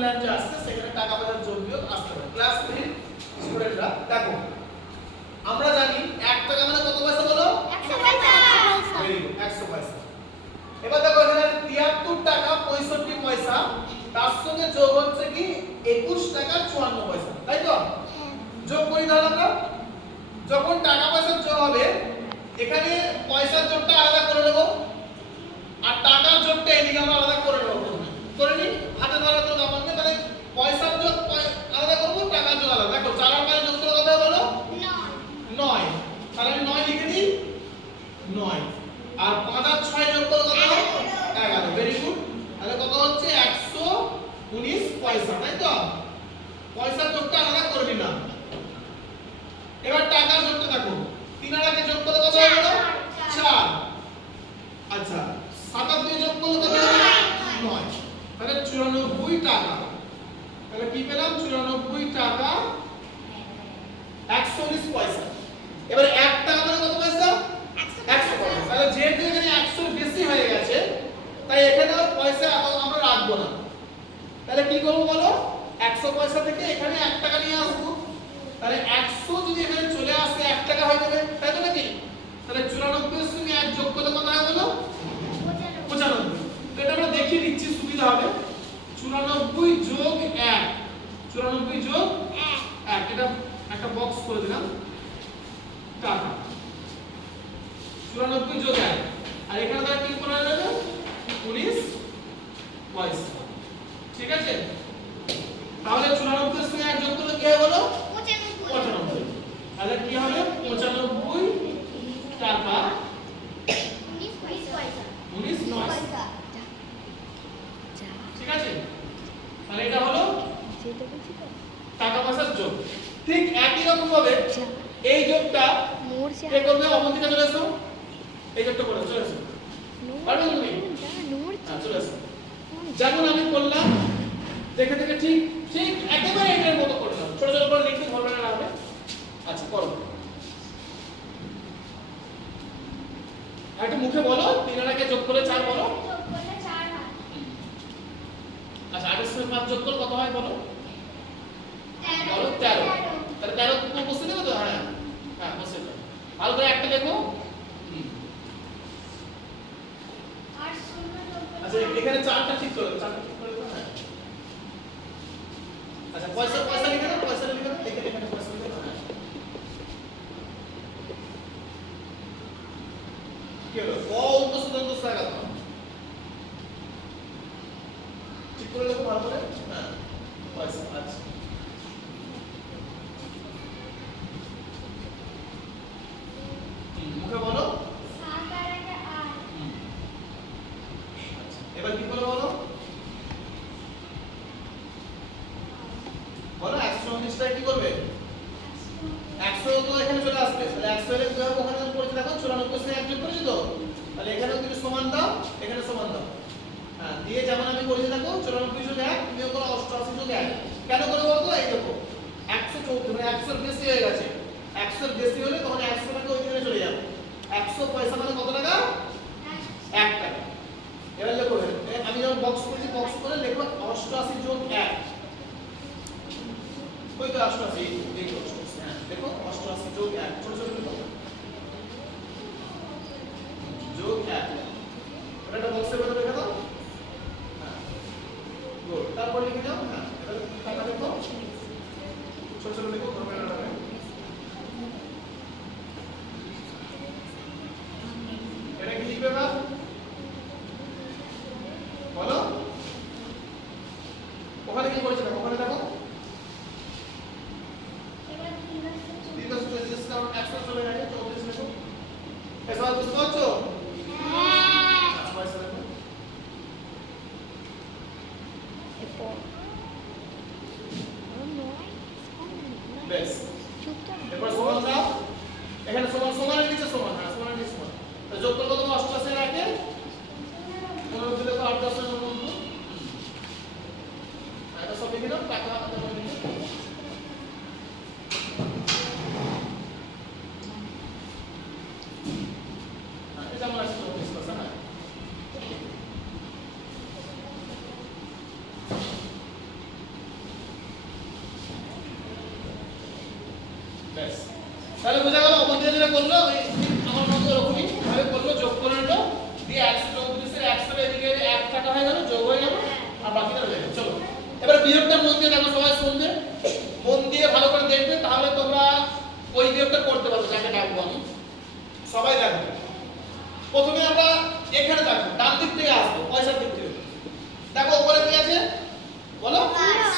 মূল্যায়ন যে আসছে সেখানে টাকা পয়সার যোগ বিয়োগ আসতে পারে। ক্লাস 3 স্টুডেন্টরা দেখো আমরা জানি 1 টাকা মানে কত পয়সা বলো? 100 পয়সা। ভেরি গুড, 100 পয়সা। এবার দেখো এখানে 73 টাকা 65 পয়সা, তার সঙ্গে যোগ হচ্ছে কি 21 টাকা 54 পয়সা, তাই তো? যোগ করি তাহলে আমরা যখন টাকা পয়সার যোগ হবে এখানে পয়সার যোগটা আলাদা করে নেব আর টাকার যোগটা এদিকে আমরা আলাদা করে নেব। করে নি হাতে ধরা তো আমার মানে পয়সার যোগ আলাদা করব, টাকার যোগ আলাদা। দেখো 4 আর 5 যোগ করে কত হলো? 9। তাহলে আমি 9 লিখে দিই, 9। আর 5 আর 6 যোগ করে কত হয়? 11। Very good. তাহলে কত হচ্ছে? 119 পয়সা, তাই তো? পয়সার যোগটা আলাদা করে নিলাম। এবার টাকার যোগটা দেখো 3 আর 1 যোগ করে কত হলো? 4। আচ্ছা 7 আর 2 যোগ করলে কত হলো? 9। তাহলে 94 টাকা। তাহলে কি পেলাম? 94 টাকা 119 পয়সা। এবারে 1 টাকা মানে কত পয়সা? 100 পয়সা। তাহলে যেহেতু এখানে 100 এর বেশি হয়ে গেছে তাই এখানে আর পয়সা আমরা রাখবো না। তাহলে কি করব বলো? 100 পয়সা থেকে এখানে 1 টাকা নিয়ে আসবো। তাহলে 100 যদি এখানে চলে আসে 1 টাকা হয়ে যাবে, তাই তো নাকি? তাহলে 94 এর সঙ্গে 1 যোগ করলে কত হয় বলো? 95। তো এটা আমরা দেখিয়ে দিচ্ছি সুবিধা হবে। 94 যোগ 1, 94 যোগ 1, এটা একটা বক্স করে দিলাম টাকা। 94 যোগ 1 আর এখানে তার কি করা যাবে? 19 পয়সা। ঠিক আছে? তাহলে 94 এর সঙ্গে 1 যোগ করলে কি হয় বলো? 95। তাহলে কি হবে? 95 টাকা 19 পয়সা। ঠিক আছে? তাহলে এটা হলো টাকা পয়সার যোগ। ঠিক একই রকম ভাবে এই যোগটা কে করবে? অবন্তিকা চলে এসো। এই যোগটা করে চলে এসো। পারবে তুমি? হ্যাঁ চলে এসো। যেমন আমি করলাম দেখে দেখে ঠিক ঠিক একেবারে এটার মতো করলাম। ছোট ছোট করে লিখতে ধরবে না হবে। আচ্ছা করো। একটা মুখে বলো 3 আর 1 যোগ করে 4 বলো। আচ্ছা 8 এর সঙ্গে 5 যোগ করলে কত হয় বলো? বলো 13। তাহলে 13 তুমি বসে দেবে তো? হ্যাঁ হ্যাঁ বসে দাও। ভালো করে একটা দেখো। আচ্ছা এখানে 4টা ঠিক করে দাও, 4টা ঠিক করে দাও। হ্যাঁ আচ্ছা পয়সা পয়সা লিখে দাও, পয়সা লিখে দাও। এখানে পয়সা লিখে দাও। কি হলো? কত সুন্দর জায়গা তো। ঠিক করে লেখো ভালো করে। হ্যাঁ পয়সা। আচ্ছা মুখে বলো। 7 আর 1 8। এবার কি করে বলো? বলো 119 টা কি করবে? 100 তো এখানে চলে আসবে। তাহলে 100 এর কিভাবে ওখানে পড়ছে দেখো 94 সে 1 যোগ করেছি তো। তাহলে এখানেও তুমি সমান দাও, এখানে সমান দাও। হ্যাঁ দিয়ে যেমন আমি করেছি দেখো 94 যোগ 1 তুমি করো 88 যোগ 1। কেন করে বলো তো? এই দেখো 114 মানে 100 এর বেশি হয়ে গেছে। 100 এর বেশি হলে তখন 100 টাকা ওই দিকে চলে যাবে। 100 পয়সা মানে কত টাকা? 1 টাকা। এবার লেখো আমি যখন বক্স করেছি বক্স করে লেখো 88 যোগ 1। কই তো 88 এই বক্স। হ্যাঁ দেখো 88 যোগ 1 ছোট ছোট লিখো যোগ 1। এটা বক্সের মধ্যে রেখে দাও। হ্যাঁ গুড। তারপর লিখে দাও। হ্যাঁ এবার টাকা লিখো ছোট ছোট লিখো ধরবে না। এটা কি লিখবে না বলো? ওখানে কি করেছে দেখো, ওখানে দেখো 3 কারণ 100 চলে গেছে 34 লিখো। এসব বুঝতে পারছো? হ্যাঁ পয়সা দেখো। বেশ এবার সমান দাও। এখানে সমান সমানের নিচে সমান। হ্যাঁ সমানের নিচে সমান। তো যোগ করলে কত? 88 এর 1 15 দিলে তো 8 10 এর 9। এটা সব লিখে দাও। ব্যাস তাহলে বোঝা গেল অবন্তিয়া যেটা করলো ওই আমার মতো এরকমই ভাবে করলো যোগ করে নিল দিয়ে 134 এর 100 এদিকে 1 টাকা হয়ে গেল যোগ হয়ে গেল আর বাকিটা রয়ে গেল চলো এবার বিয়োগটা মন দিয়ে দেখো সবাই শুনবে মন দিয়ে ভালো করে দেখবে তাহলে তোমরা ওই বিয়োগটা করতে পারবে যাকে ডাকবো আমি সবাই দেখবে প্রথমে আমরা এখানে দেখো ডান দিক থেকে আসবো পয়সার দিক থেকে দেখো উপরে কি আছে বলো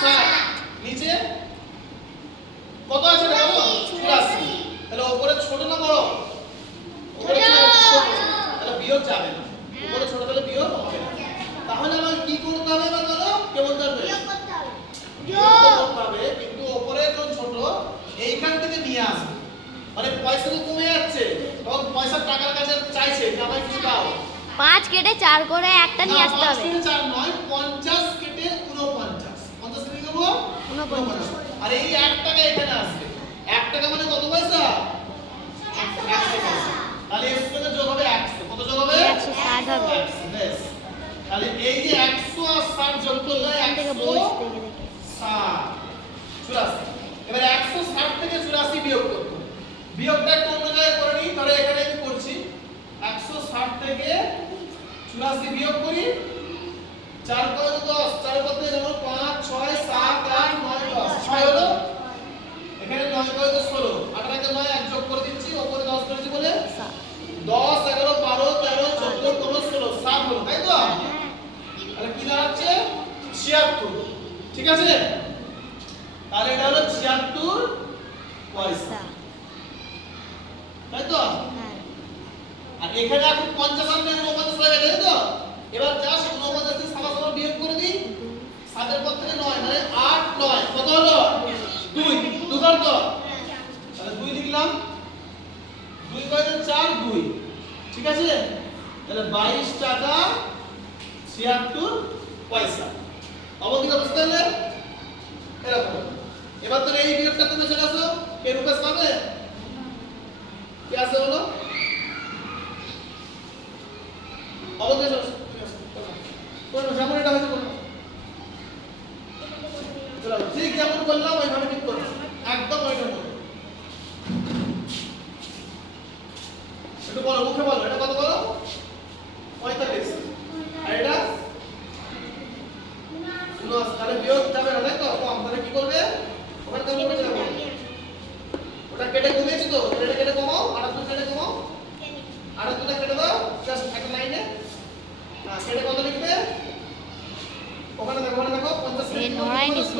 60 নিচে কত আছে দেখো 84 তাহলে উপরে ছোট না বড় উপরে ছোট তাহলে বিয়োগ যাবে না উপরে ছোট তাহলে বিয়োগ হবে না তাহলে আমাকে কি করতে হবে বা বলো কেমন যাবে বিয়োগ করতে হবে কিন্তু উপরে তো ছোট এইখান থেকে নিয়ে আসবে মানে পয়সা তো কমে যাচ্ছে তখন পয়সা টাকার কাছে চাইছে যে আমায় কিছু দাও 5 কেটে 4 করে একটা নিয়ে আসতে হবে 5 কেটে 4 নয় 50 কেটে 49 50 কেটে দেবো 49 আর এই 1 টাকা এখানে আসবে 1 টাকা মানে কত পয়সা 100 পয়সা তাহলে এর সঙ্গে যোগ হবে 100 কত যোগ হবে 160 হবে বেশ তাহলে এই যে 100 আর 60 যোগ করলে 160 84 এবারে 160 থেকে 84 বিয়োগ করতে হবে বিয়োগটা একটু অন্য জায়গায় করে নিই ধরো এখানে আমি করছি 160 থেকে 84 বিয়োগ করি 4 কত 10 4 কত যেন 5 6 7 8 9 10 6 হলো এখানে 9 কত 16 18 কে 9 এক যোগ করে দিচ্ছি উপরে 10 করেছি বলে 10 11 12 13 14 15 16 7 হলো তাই তো তাহলে কি দাঁড়াচ্ছে 76 ঠিক আছে তাহলে এটা হলো 76 পয়সা তাই তো আর এখানে এখন 50 আর 49 হয়ে গেছে তাই তো এবার জাস্ট 49 থেকে সাদা সাদা বিয়োগ করে দিই 7 এর পর থেকে 9 মানে 8 9 কত হলো 2 2 কত তাহলে 2 লিখলাম 2 কত 4 2 ঠিক আছে তাহলে 22 টাকা 76 পয়সা অবস্থা বুঝতে পারলে এরকম এবার তো এই বিয়োগটা তুমি চলে আসো কে রূপেশ পাবে কে আছে বলো অবস্থা চলে আসো কোন যেমন এটা হয়েছে বলো চলো ঠিক যেমন বললাম ওইভাবে ঠিক করো একদম ওইটা বলো একটু বলো মুখে বলো এটা কত বলো 45 আর এটা তাহলে বিয়োগ যাবে না তাই তো কম তাহলে কি করবে ওখানে কম করে যাবে ওটা কেটে কমিয়েছি তো এটা কেটে কমাও আর দুটো কেটে কমাও আর দুটো কেটে দাও জাস্ট একটা লাইনে কেটে কত লিখবে ওখানে দেখো 50 এই নড়াইনিস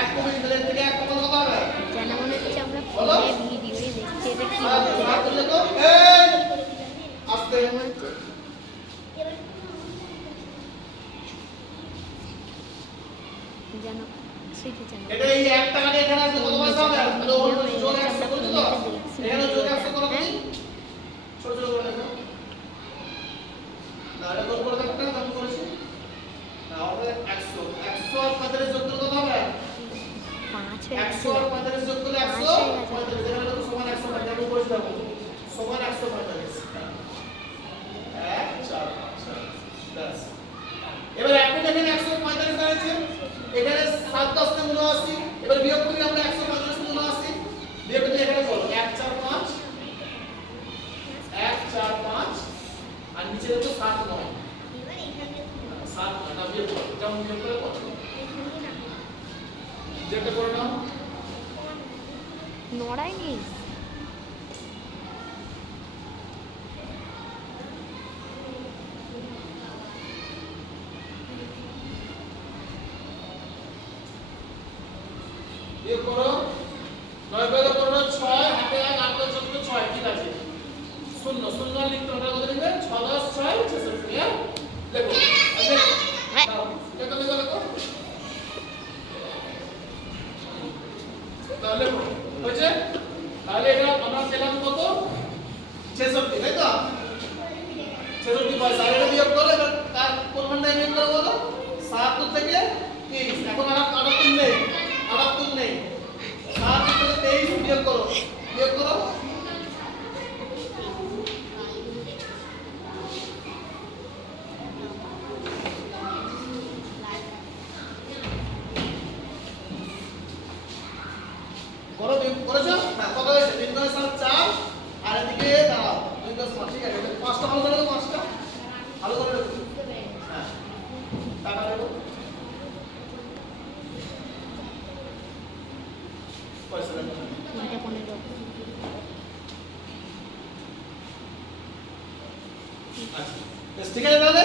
এক কমিয়ে দিলে থেকে এক কত কত হবে যেন মনে হচ্ছে আমরা ফোনে ভিডিও দেখছি এটা কি হচ্ছে আর করলে তো এই আস্তে যেন শিখে যান এটা এই 1 টাকা দিয়ে এখানে আসলে কত পয়সা হবে তাহলে ওর যোগ 100 করতে তো এখানে যোগ 100 করো তুমি ছোট ছোট করে দেখো না এটা করে দেখো না আমি করেছি না ওটা 100 100 আর 45 যোগ করলে কত হবে 5 100 আর 45 যোগ করলে 145 এখানে তো সমান 100 হয় আমি করেছি দেখো সমান 145 1 4 5 10 এবার এখন দেখেন 145 দাঁড়াচ্ছে এখানে 7 10 তে 79 এবার বিয়োগ করি আমরা 145 তে 79 বিয়োগ করে এখানে করো 1 4 5 1 4 5 আর নিচে তো 7 9 7 এটা বিয়োগ করো যেমন বিয়োগ করে করো যেটা করে নাও নড়াইনিস বিয়োগ করো 9 করে করো 6 হাতে 8 করে 14 6 ঠিক আছে 0 0 আর লিখতে হবে কত লিখবে 6 10 6 66 হ্যাঁ দেখো দেখো দেখো তাহলে হয়েছে তাহলে এটা আমরা পেলাম কত 66 তাই তো 66 পয়সা আর এটা বিয়োগ করো এবার তার কোন মানটা বিয়োগ করো বলো 7 থেকে 30 এখন আর 78 নেই 78 নেই 7 থেকে 23 বিয়োগ করো করো করেছো হ্যাঁ 9 7 4 আর এদিকে দাঁড়াও 2 10 5 ঠিক আছে পাঁচটা ভালো করে দেখো পাঁচটা ভালো করে দেখো হ্যাঁ টাকা দেবো পয়সা দেবো 3:15 আচ্ছা বেশ ঠিক আছে তাহলে